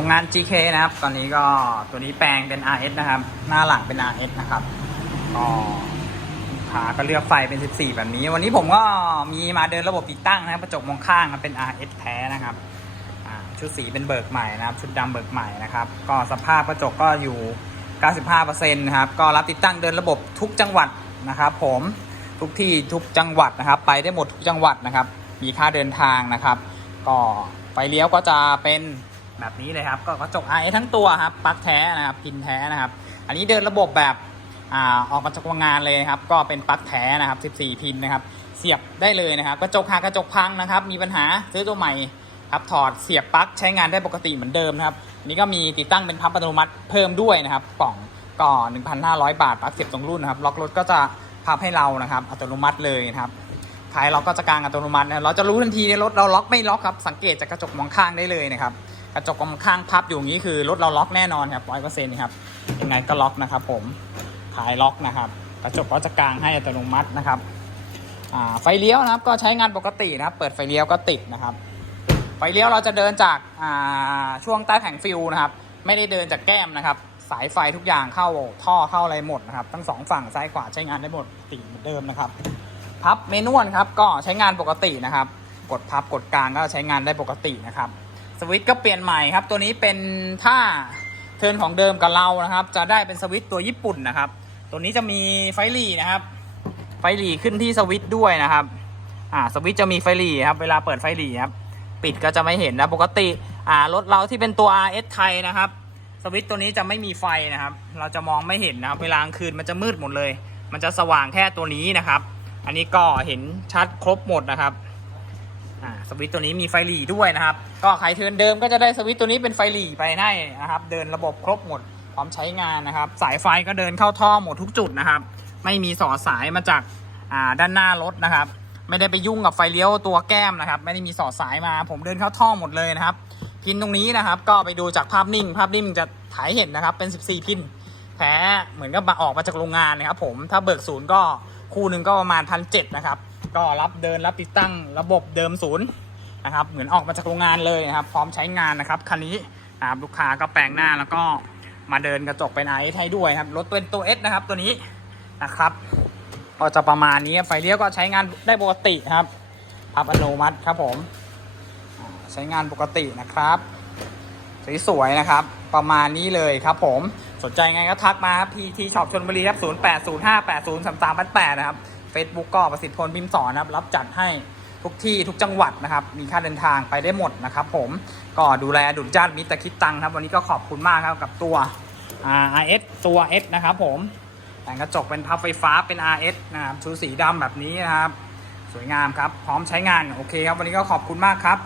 รงงาน GK นะครับ ตอนนี้ก็ตัวนี้แปลงเป็น RS นะครับ หน้าหลังเป็น RS นะครับก็ขาก็เลือกไฟเป็น 14 แบบนี้ วันนี้ผมก็มีมาเดินระบบติดตั้งนะครับกระจกมองข้างเป็น RS แท้นะครับชุดสีเป็นเบิกใหม่นะครับ ชุดดำเบิกใหม่นะครับ ก็สภาพกระจกก็อยู่ 95%นะครับ ก็รับติดตั้งเดินระบบทุกจังหวัดนะครับผมทุกที่ทุกจังหวัดนะครับ ไปได้หมดทุกจังหวัดนะครับ มีค่าเดินทางนะครับ ก็ไฟเลี้ยวก็จะเป็น แบบนี้เลยครับ ก็กระจก RS ทั้งตัวครับปลั๊กแท้นะครับพินแท้นะครับ อันนี้เดินระบบแบบอ่าออกมาจากโรงงานเลยครับ ก็เป็นปลั๊กแท้นะครับ 14 พินนะครับ เสียบได้เลยนะครับ กระจกหากระจกพังนะครับ มีปัญหาซื้อตัวใหม่ครับถอดเสียบปลั๊กใช้งานได้ปกติเหมือนเดิมนะครับนนี้ก็มีติดตั้งเป็นพับอัตโนมัติเพิ่มด้วยนะครับกล่องก็ 1,500 บาทปลั๊กเสียบตรงรุ่นนะครับล็อกรถก็จะพับให้เรานะครับ อัตโนมัติเลยนะครับท้ายล็อกก็จะกางอัตโนมัตินะเราจะรู้ทันทีในรถเราล็อกไม่ล็อกครับสังเกตจากกระจกมองข้างได้เลยนะครับ กระจกมองข้างพับอยู่อย่างนี้คือรถเราล็อกแน่นอนครับร้อยเปอร์เซ็นต์ครับยังไงก็ล็อกนะครับผมท้ายล็อกนะครับ กระจกก็จะกลางให้อัตโนมัตินะครับไฟเลี้ยวนะครับก็ใช้งานปกตินะครับ เปิดไฟเลี้ยวก็ติดนะครับ ไฟเลี้ยวเราจะเดินจากาช่วงใต้แผงฟิวนะครับ ไม่ได้เดินจากแก้มนะครับ สายไฟทุกอย่างเข้าท่อเข้าอะไรหมดนะครับ ทั้งสองฝั่งซ้ายขวาใช้งานได้หมดติเหมือนเดิมนะครับ พับเมนวลครับก็ใช้งานปกตินะครับ กดพับกดกลางก็ใช้งานได้ปกตินะครับ สวิตช์ก็เปลี่ยนใหม่ครับ ตัวนี้เป็นถ้าเทินของเดิมกับเรานะครับ จะได้เป็นสวิตช์ตัวญี่ปุ่นนะครับ ตัวนี้จะมีไฟหลีนะครับ ไฟหลีขึ้นที่สวิตช์ด้วยนะครับ อ่าสวิตช์จะมีไฟหลีครับ เวลาเปิดไฟหลีครับ ปิดก็จะไม่เห็นนะ ปกติ อ่ารถเราที่เป็นตัว RS ไทยนะครับ สวิตช์ตัวนี้จะไม่มีไฟนะครับ เราจะมองไม่เห็นนะครับ เวลากลางคืนมันจะมืดหมดเลย มันจะสว่างแค่ตัวนี้นะครับ อันนี้ก็เห็นชัดครบหมดนะครับ อ่าสวิตตัวนี้มีไฟหลีด้วยนะครับ ก็ใครเทินเดิมก็จะได้สวิตตัวนี้เป็นไฟหลีไปให้นะครับ เดินระบบครบหมดพร้อมใช้งานนะครับ สายไฟก็เดินเข้าท่อหมดทุกจุดนะครับ ไม่มีสอดสายมาจากอ่าด้านหน้ารถนะครับ ไม่ได้ไปยุ่งกับไฟเลี้ยวตัวแก้มนะครับ ไม่ได้มีสอดสายมา ผมเดินเข้าท่อหมดเลยนะครับ พินตรงนี้นะครับ ก็ไปดูจากภาพนิ่ง ภาพนิ่งจะถ่ายเห็นนะครับ เป็น 14 พินแท้เหมือนกับมาออกมาจากโรงงานนะครับ ผมถ้าเบิกศูนย์ก็คู่หนึ่งก็ประมาณพันเนะครับ ก็รับเดินรับติดตั้งระบบเดิมศูนย์นะครับ เหมือนออกมาจากโรงงานเลยนะครับ พร้อมใช้งานนะครับคันนี้นะครับลูกค้าก็แปลงหน้าแล้วก็มาเดินกระจกเป็นไอให้ด้วยครับรถเป็นตัวเอสนะครับตัวนี้นะครับก็จะประมาณนี้ไฟเลี้ยวก็ใช้งานได้ปกติครับพับอัตโนมัติครับผมใช้งานปกตินะครับสวยๆนะครับ ประมาณนี้เลยครับผมสนใจไงก็ทักมาครับพีทีช็อปชนบุรีครับ 0 8 0 5 8 0 3 3 8 8 นะครับ Facebook ก็ประสิทธิ์พลพิมพ์สอนนะครับรับจัดให้ทุกที่ทุกจังหวัดนะครับ มีค่าเดินทางไปได้หมดนะครับ ผมก็ดูแลดุจญาติมิตรคิดตังค์ครับ วันนี้ก็ขอบคุณมากครับกับตัว RS ตัว S นะครับ ผมแต่งกระจกเป็นพับไฟฟ้าเป็น RS นะครับชุดสีดำแบบนี้นะครับ สวยงามครับ พร้อมใช้งานโอเคครับ วันนี้ก็ขอบคุณมากครับ